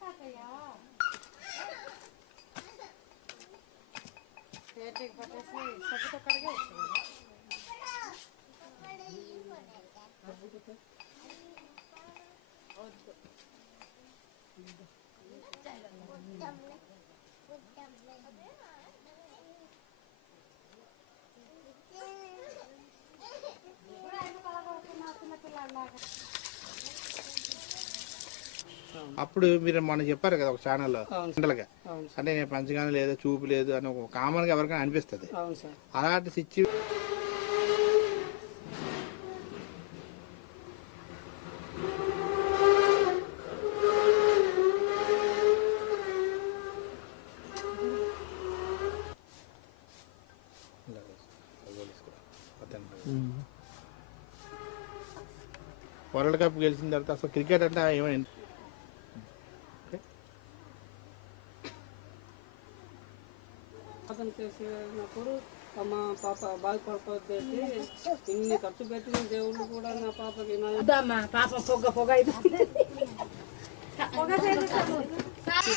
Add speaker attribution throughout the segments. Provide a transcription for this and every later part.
Speaker 1: 닦아요. 대백 받아서 저기도 가르쳐 주세요. 어디? 못
Speaker 2: 잡네. 못 잡네.
Speaker 3: అప్పుడు మీరు మనం చెప్పారు కదా ఒక ఛానల్లో జనరల్గా అంటే నేను పంచగానే లేదు చూపు లేదు అని ఒక కామన్గా ఎవరికైనా అనిపిస్తుంది అలాంటి సిచ్యు వరల్డ్ కప్ గెలిచిన తర్వాత అసలు క్రికెట్ అంటే ఏమైంది
Speaker 4: మోసం చేసినప్పుడు మా పాప బాధపడిపోద్ది ఇన్ని ఖర్చు పెట్టిన దేవుళ్ళు కూడా నా పాపకి
Speaker 5: పాప పొగ పొగ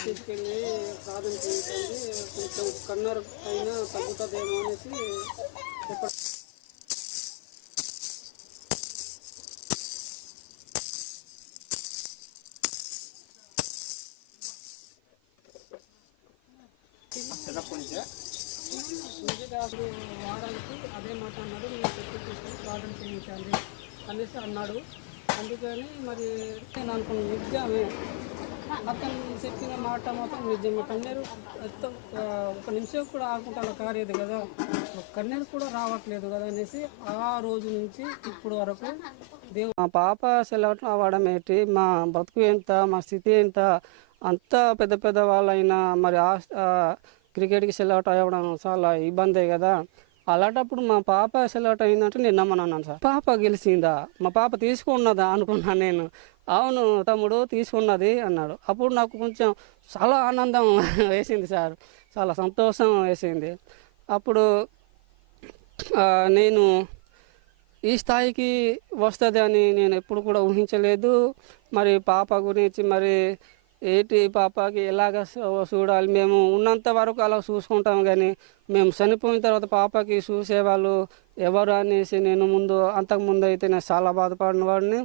Speaker 4: తీసుకెళ్ళి ప్రార్థన చేయించండి కొంచెం కన్నర అయినా తగ్గుతుందేమో అనేసి చెప్పండి చిన్నప్పటి నుంచే మిగతాడు వారానికి అదే మాట అన్నాడు నేను తెప్పించేసాను వాటర్ చేయించాలి అనేసి అన్నాడు అందుకని మరి నేను అనుకున్నాను నిజమే అతను చెప్పిన మాట మాత్రం నిజమే కన్నీరు ఒక నిమిషం కూడా ఆకుంటా కారేది కదా కన్నీరు కూడా రావట్లేదు కదా అనేసి ఆ రోజు నుంచి ఇప్పుడు వరకు దేవుడు మా పాప సెలవటం అవ్వడం ఏంటి మా బ్రతుకు ఎంత మా స్థితి ఎంత అంత పెద్ద పెద్ద వాళ్ళైనా మరి ఆ క్రికెట్కి సెలవుట్ అవ్వడం చాలా ఇబ్బందే కదా అలాంటప్పుడు మా పాప సెలవుట్ అయిందంటే నేను నమ్మనన్నాను సార్ పాప గెలిచిందా మా పాప తీసుకున్నదా అనుకున్నాను నేను అవును తమ్ముడు తీసుకున్నది అన్నాడు అప్పుడు నాకు కొంచెం చాలా ఆనందం వేసింది సార్ చాలా సంతోషం వేసింది అప్పుడు నేను ఈ స్థాయికి వస్తుంది అని నేను ఎప్పుడు కూడా ఊహించలేదు మరి పాప గురించి మరి ఏటి పాపకి ఎలాగ చూడాలి మేము ఉన్నంత వరకు అలా చూసుకుంటాం కానీ మేము చనిపోయిన తర్వాత పాపకి చూసేవాళ్ళు ఎవరు అనేసి నేను ముందు అంతకుముందు అయితే నేను చాలా బాధపడిన వాడిని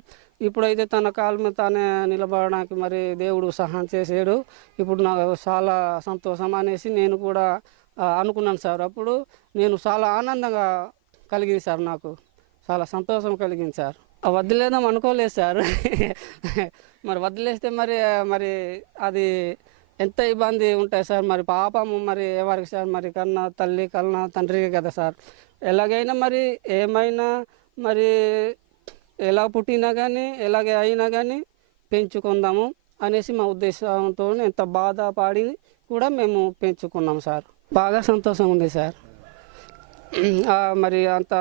Speaker 4: ఇప్పుడైతే తన కాలు మీద తానే నిలబడడానికి మరి దేవుడు సహాయం చేసాడు ఇప్పుడు నాకు చాలా సంతోషం అనేసి నేను కూడా అనుకున్నాను సార్ అప్పుడు నేను చాలా ఆనందంగా కలిగింది సార్ నాకు చాలా సంతోషం కలిగింది సార్ వదిలేదాం అనుకోలేదు సార్ మరి వదిలేస్తే మరి మరి అది ఎంత ఇబ్బంది ఉంటాయి సార్ మరి పాపము మరి ఎవరికి సార్ మరి కన్నా తల్లి కన్నా తండ్రికి కదా సార్ ఎలాగైనా మరి ఏమైనా మరి ఎలా పుట్టినా కానీ ఎలాగే అయినా కానీ పెంచుకుందాము అనేసి మా ఉద్దేశంతో ఎంత బాధపడి కూడా మేము పెంచుకున్నాం సార్ బాగా సంతోషం ఉంది సార్ మరి అంత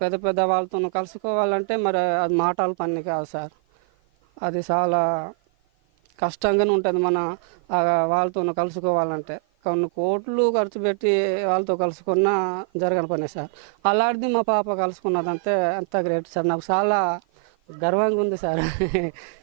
Speaker 4: పెద్ద పెద్ద వాళ్ళతో కలుసుకోవాలంటే మరి అది మాటల పని కాదు సార్ అది చాలా కష్టంగానే ఉంటుంది మన వాళ్ళతో కలుసుకోవాలంటే కొన్ని కోట్లు ఖర్చు పెట్టి వాళ్ళతో కలుసుకున్న జరగని పని సార్ అలాంటిది మా పాప కలుసుకున్నదంతే అంత గ్రేట్ సార్ నాకు చాలా గర్వంగా ఉంది సార్